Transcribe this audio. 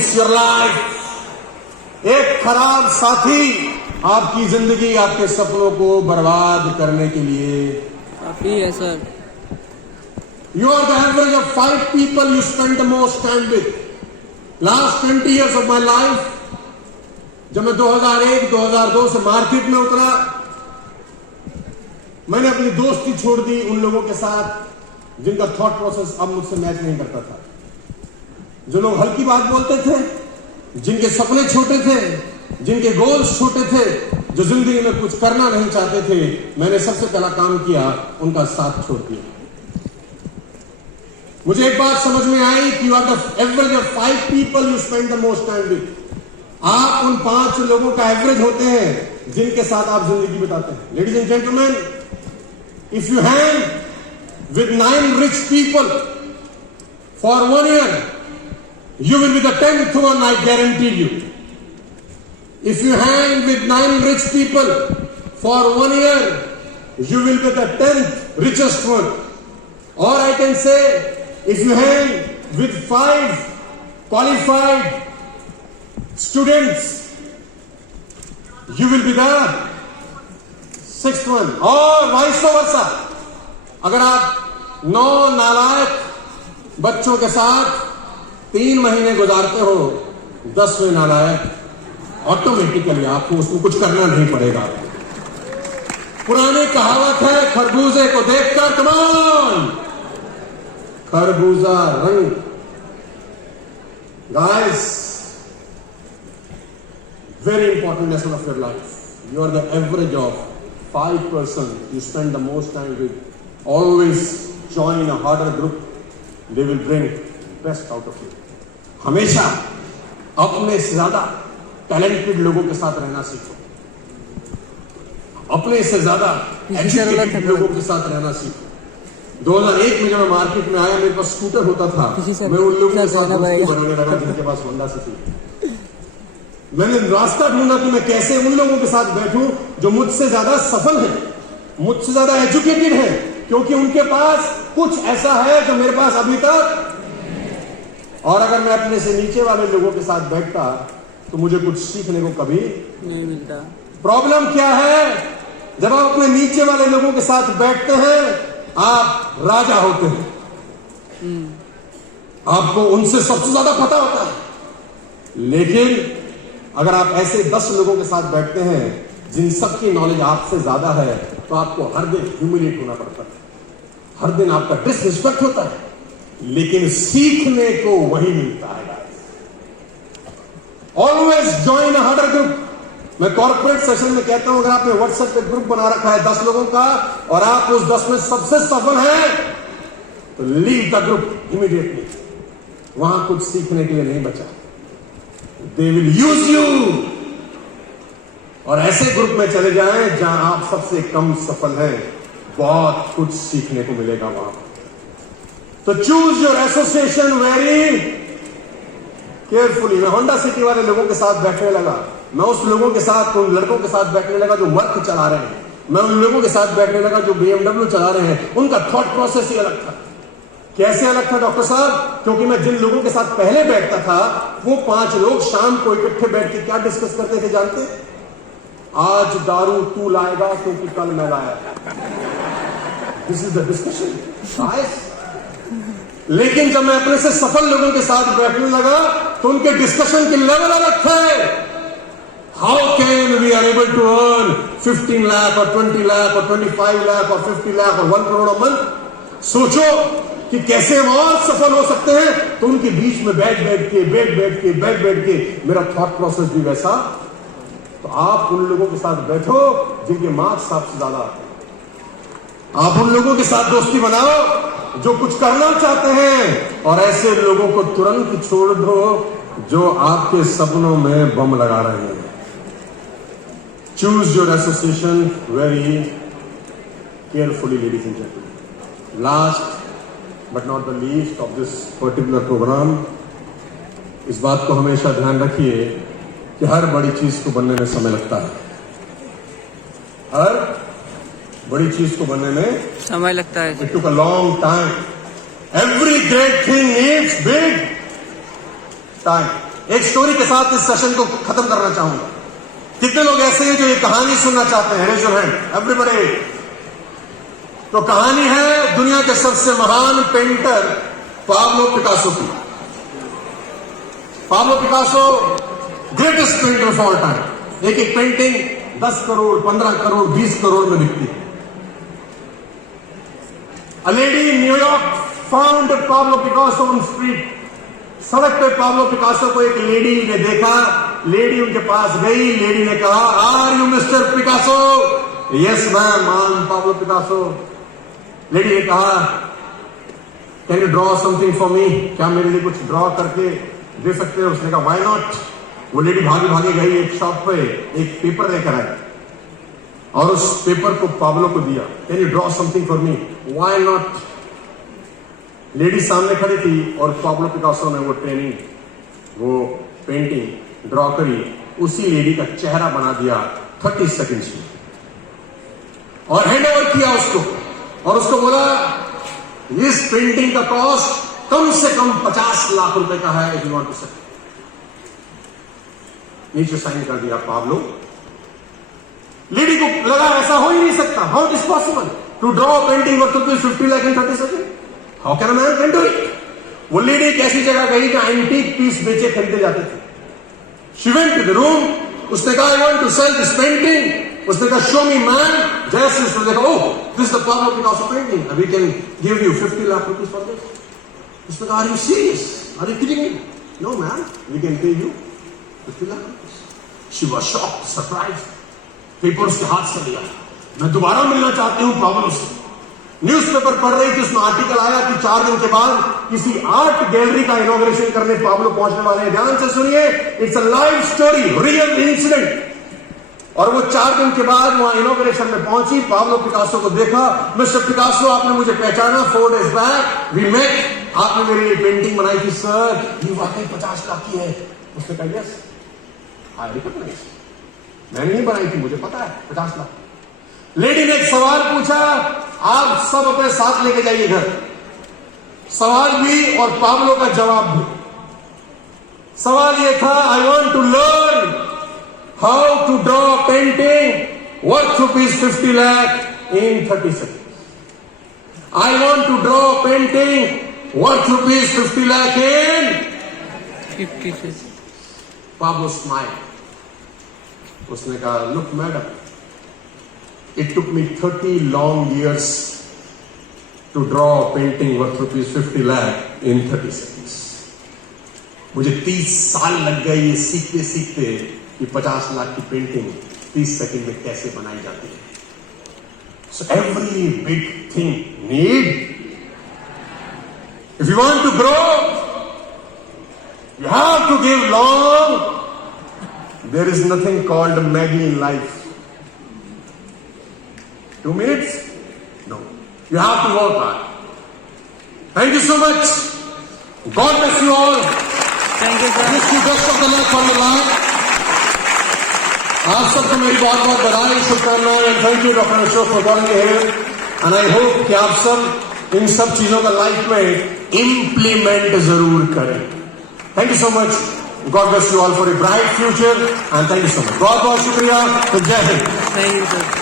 ruins your life. एक खराब साथी आपकी जिंदगी, आपके सपनों को बर्बाद करने के लिए काफी है sir. You are the average of 5 people you spend the most time with. Last 20 years of my life, जब मैं 2001-2002 से मार्केट में उतरा, मैंने अपनी दोस्ती छोड़ दी उन लोगों के साथ जिनका थॉट प्रोसेस अब मुझसे मैच नहीं करता था, जो लोग हल्की बात बोलते थे, जिनके सपने छोटे थे, जिनके गोल्स छोटे थे, जो जिंदगी में कुछ करना नहीं चाहते थे. मैंने सबसे पहला काम किया, उनका साथ छोड़ दिया. मुझे एक बात समझ में आई कि you are the average of 5 people you spend the most time with. आप उन 5 लोगों का एवरेज होते हैं जिनके साथ आप जिंदगी बिताते हैं. Ladies and gentleman, if you hang with 9 rich people for 1 year, you will be the 10th one, I guarantee you. If you hang with 9 rich people for 1 year, you will be the 10th richest one. Or I can say, if you hang with 5 qualified students, you will be the 6th one. Or vice versa. अगर आप 9 नालायक बच्चों के साथ 3 महीने गुजारते हो, 10वें नालायक, ऑटोमेटिकली आपको उसमें कुछ करना नहीं पड़ेगा. पुरानी कहावत है, खरबूजे को देखकर, कमान खरबूजा रंग. Guys, very important lesson of your life. You are the average of 5 person you spend the most time with. Always join a harder group. They will bring best out of you. हमेशा अपने से ज्यादा talented लोगों के साथ रहना सीखो. अपने से ज्यादा एजुकेटेड लोगों के साथ रहना सीखो. 2001 में जब मैं मार्केट में आया, मेरे पास स्कूटर होता था. मैं उन लोगों के साथ दोस्ती बनाने लगा जिनके पास होंडा सिटी. मैंने रास्ता ढूंढा कि मैं कैसे उन लोगों के साथ बैठूं जो मुझसे ज्यादा सफल हैं, मुझसे ज्यादा एजुकेटेड हैं, क्योंकि उनके पास कुछ ऐसा है जो मेरे पास अभी तक. और अगर मैं अपने से नीचे वाले लोगों के साथ बैठता तो मुझे कुछ सीखने को कभी नहीं मिलता. प्रॉब्लम क्या है, जब आप अपने नीचे वाले लोगों के साथ बैठते हैं, आप राजा होते हैं. आपको उनसे सबसे ज्यादा पता होता है. लेकिन अगर आप ऐसे 10 लोगों के साथ बैठते हैं जिन सबकी नॉलेज आपसे ज्यादा है, तो आपको हर दिन ह्यूमिलेट होना पड़ता है, हर दिन आपका डिसरिस्पेक्ट होता है, लेकिन सीखने को वही मिलता है. ऑलवेज जॉइन अ हार्डर ग्रुप. मैं कॉर्पोरेट सेशन में कहता हूं, अगर आपने व्हाट्सएप पे ग्रुप बना रखा है 10 लोगों का और आप उस 10 में सबसे सफल हैं, तो लीव द ग्रुप इमीडिएटली. वहां कुछ सीखने के लिए नहीं बचा. They will use you. और ऐसे ग्रुप में चले जाएं जहां आप सबसे कम सफल हैं. बहुत कुछ सीखने को मिलेगा वहां. तो choose your association very carefully. मैं होंडा सिटी वाले लोगों के साथ बैठने लगा. मैं उस लोगों के साथ, उन लड़कों के साथ बैठने लगा जो वर्क चला रहे हैं. मैं उन लोगों के साथ बैठने लगा जो BMW चला रहे हैं. उनका थॉट प्रोसेस ही अलग था. कैसे अलग था डॉक्टर साहब? क्योंकि मैं जिन लोगों के साथ पहले बैठता था, वो 5 लोग शाम को इकट्ठे बैठ के क्या डिस्कस करते थे जानते? आज दारू तू लाएगा क्योंकि कल मैं लाया. This is the discussion. लेकिन जब मैं अपने से सफल लोगों के साथ बैठने लगा तो उनके डिस्कशन के लेवल अलग थे. How can we are able to earn 15 lakh और 20 लाख और 25 लाख और 50 लाख और 1 करोड़ a month? सोचो कि कैसे हम और सफल हो सकते हैं. तो उनके बीच में बैठ बैठ के मेरा थॉट प्रोसेस भी वैसा. तो आप उन लोगों के साथ बैठो जिनके मार्क्स आपसे ज्यादा आते हैं. आप उन लोगों के साथ दोस्ती बनाओ जो कुछ करना चाहते हैं, और ऐसे लोगों को तुरंत छोड़ दो जो आपके सपनों में बम लगा रहे हैं. Choose your association very carefully, ladies and gentleman. Last but not the least of this particular program, इस बात को हमेशा ध्यान रखिए कि हर बड़ी चीज को बनने में समय लगता है. हर बड़ी चीज को बनने में समय लगता है. It took a long time. Every great thing needs big time. एक स्टोरी के साथ इस सेशन को खत्म करना चाहूंगा। कितने लोग ऐसे हैं जो ये कहानी सुनना चाहते हैं? Raise your hand everybody. तो कहानी है दुनिया के सबसे महान पेंटर पाब्लो पिकासो की। Pablo Picasso greatest painter of all time. एक एक पेंटिंग 10 करोड़ 15 करोड़ 20 करोड़ में बिकती है। A lady in New York found Pablo Picasso on street. सड़क पे पाब्लो पिकासो को एक लेडी ने देखा। लेडी उनके पास गई। लेडी ने कहा, are you mister Picasso? Yes ma'am, I am Pablo Picasso. Lady ने कहा, can you draw something for me? क्या मेरे लिए कुछ ड्रॉ करके दे सकते हो? उसने कहा, व्हाई नॉट। वो लेडी भागी भागी गई एक शॉप पे, एक पेपर लेकर आई और उस पेपर को पाब्लो को दिया। Can you draw something for me? Why not. Lady सामने खड़ी थी और पाब्लो पिकासो ने वो ट्रेनिंग, वो पेंटिंग ड्रॉ करी। उसी लेडी का चेहरा बना दिया 30 सेकंड्स में और हैंड ओवर किया उसको। और उसको बोला, इस पेंटिंग का कॉस्ट कम से कम 50 लाख रुपए का है। If you want to sell. नीचे साइन कर दिया पाब्लो। लेडी को लगा ऐसा हो ही नहीं सकता। How it is possible to draw painting worth ₹50 lakh in 30 second? How can a man can do it? वो लेडी एक ऐसी जगह गई जहां एंटीक पीस बेचे खरीदे जाते थे। She went to the room. उसने कहा, I want to sell this painting. उसने कहा, शो मी मैन। जैसे उसने देखा, oh this is the Pablo Picasso painting, we can give you 50 lakh rupees for this. उसने कहा, are you serious? Are you kidding me? No man, we can pay you 50 lakh rupees. She was shocked, surprised. Paper उसके हाथ से लिया। मैं दोबारा मिलना चाहती हूं पाब्लो से। न्यूज़पेपर पढ़ रही थी, उसमें आर्टिकल आया कि 4 दिन के बाद किसी आर्ट गैलरी का इनॉग्रेशन करने पाब्लो पहुंचने वाले हैं। ध्यान से सुनिए, it's a live story, real incident. और वो 4 दिन के बाद वहां इनॉग्रेशन में पहुंची। पाब्लो पिकासो को देखा। मिस्टर पिकासो, आपने मुझे पहचाना? 4 days बैक वी मेट। आपने मेरे लिए पेंटिंग बनाई थी सर, ये वाकई 50 लाख की है। उसने कहा, यस आई रिकॉग्नाइज। मैंने नहीं बनाई थी, मुझे पता है 50 लाख। लेडी ने एक सवाल पूछा, आप सब अपने साथ लेके जाइए घर। सवाल भी और पाब्लो का जवाब भी। सवाल ये था, I want to learn how to draw painting worth ₹50 lakh in 30 seconds. I want to draw painting worth ₹50 lakh in 50 seconds. Pablo smile. उसने कहा, look madam, it took me 30 long years to draw a painting worth ₹50 lakh in 30 seconds. मुझे 30 साल लग गए ये सीखते सीखते कि 50 लाख की पेंटिंग 30 सेकंड में कैसे बनाई जाती है। So every big thing need, if you want to grow, you have to give long. There is nothing called Maggie in life. 2 minutes? No. You have to work hard. Thank you so much. God bless you all. Thank you, sir. Wish you best of the luck for your life. आप सबको मेरी बहुत बहुत बधाई, शुभकामनाएं। And thank you doctor Ashok for calling here. And I hope कि आप सब इन सब चीजों का लाइफ में इम्प्लीमेंट जरूर करें। Thank you so much. God bless you all for a bright future and thank you so much. बहुत बहुत शुक्रिया। जय हिंद। Thank you, sir.